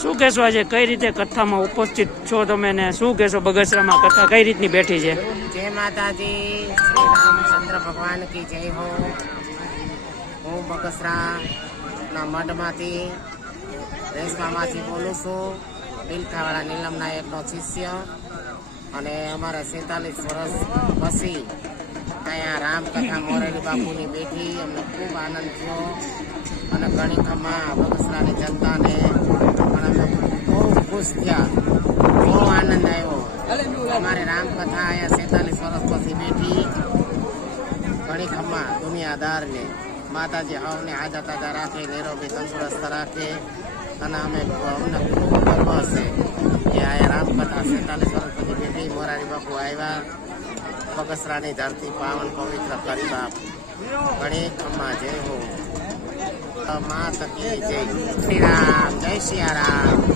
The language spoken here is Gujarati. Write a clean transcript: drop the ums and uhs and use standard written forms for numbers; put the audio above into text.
શું કહેશો આજે કઈ રીતે કથામાં ઉપસ્થિત છો તમે ને શું કહેશો બગસરામાં કથા કઈ રીતની બેઠી છે? જય માતાજી, શ્રી રામચંદ્ર ભગવાન કી જય હો. હું બગસરાના મઢમાંથી રેશમામાંથી બોલું છું, પિલખાવાળા નીલમ નાયકનો શિષ્ય. અને અમારા 47 વર્ષ પછી ત્યાં રામકથા મોરારી બાપુની બેઠી, અમને ખૂબ આનંદ થયો અને ઘણી ખમા બગસરાની જનતાને પણ અમે બહુ ખુશ થયા, બહુ આનંદ આવ્યો. અમારી રામકથા અહીંયા 47 વર્ષ પછી બેઠી, ઘણી ખમા દુનિયાદારને માતાજી હવને હાજા તાજા રાખે, નિરોગી તંદુરસ્ત રાખે. અને અમને ખૂબ ગર્વ છે કે આ રામકથા 47 વર્ષ પછી બેઠી. મોરારી બાપુ આવ્યા, બગસરાની ધરતી પાવન પવિત્ર કરી બાપ. ઘણી ખમ્મા જય હો. માત કી જય. શ્રી રામ, જય સિયા રામ.